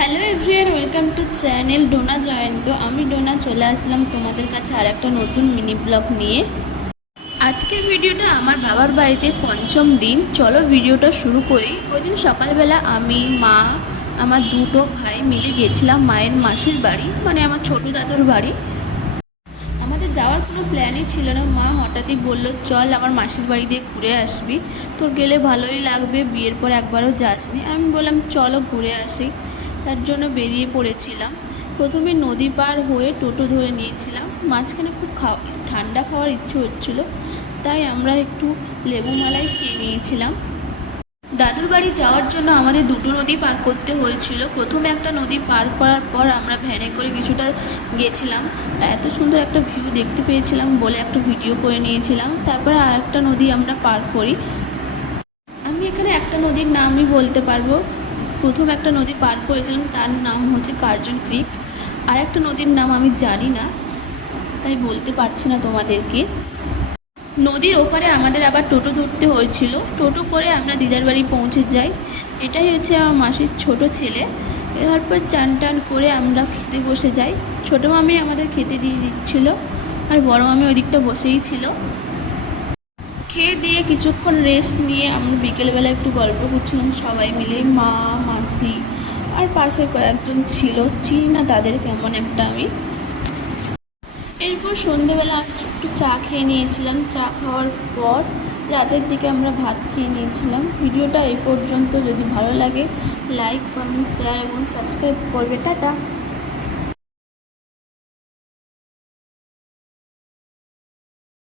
Hello everyone, welcome to channel Dona Jayanta. আমি ডোনা চলে আসলাম তোমাদের কাছে আর একটা নতুন মিনি ব্লগ নিয়ে। আজকের ভিডিওটা আমার বাবার বাড়িতে পঞ্চম দিন। চলো ভিডিওটা শুরু করি। ওই দিন সকালবেলা আমি, মা, আমার দুটো ভাই মিলে গেছিলাম মায়ের মাসির বাড়ি, মানে আমার ছোটো দাদুর বাড়ি। আমাদের যাওয়ার কোনো প্ল্যানই ছিল না। মা হঠাৎই বলল, চল আমার মাসির বাড়ি দিয়ে ঘুরে আসবি, তোর গেলে ভালোই লাগবে, বিয়ের পর একবারও যাসনি। আমি বললাম চলো ঘুরে আসি। তার জন্য বেরিয়ে পড়েছিলাম। প্রথমে নদী পার হয়ে টোটো ধরে নিয়েছিলাম। মাঝখানে খুব ঠান্ডা খাওয়ার ইচ্ছে হচ্ছিলো, তাই আমরা একটু লেবু মালাই খেয়ে নিয়েছিলাম। দাদুর বাড়ি যাওয়ার জন্য আমাদের দুটো নদী পার করতে হয়েছিল। প্রথমে একটা নদী পার করার পর আমরা ভ্যানে করে কিছুটা গেছিলাম। এত সুন্দর একটা ভিউ দেখতে পেয়েছিলাম বলে একটা ভিডিও করে নিয়েছিলাম। তারপরে আর একটা নদী আমরা পার করি। আমি এখানে একটা নদীর নামই বলতে পারবো। প্রথম একটা নদী পার করেছিলাম, তার নাম হচ্ছে কার্জন ক্রিক। আর একটা নদীর নাম আমি জানি না, তাই বলতে পারছি না তোমাদেরকে। নদীর ওপারে আমাদের আবার টোটো ধরতে হয়েছিল। টোটো করে আমরা দিদার বাড়ি পৌঁছে যাই। এটাই হচ্ছে আমার মাসির ছোট ছেলে। এরপর চান টান করে আমরা খেতে বসে যাই। ছোটো মামি আমাদের খেতে দিয়ে দিচ্ছিল, আর বড় মামি ওই দিকটা বসেই ছিল। খেয়ে দিয়ে কিছুক্ষণ রেস্ট নিয়ে আমরা বিকেলবেলা একটু গল্প করছিলাম সবাই মিলে, মা, মাসি আর পাশে কয়েকজন ছিল, চিনি না তাদের কেমন একটা আমি। এরপর সন্ধেবেলা একটু চা খেয়ে নিয়েছিলাম। চা খাওয়ার পর রাতের দিকে আমরা ভাত খেয়ে নিয়েছিলাম। ভিডিওটা এই পর্যন্ত। যদি ভালো লাগে লাইক, কমেন্ট, শেয়ার এবং সাবস্ক্রাইব করবে। টাটা।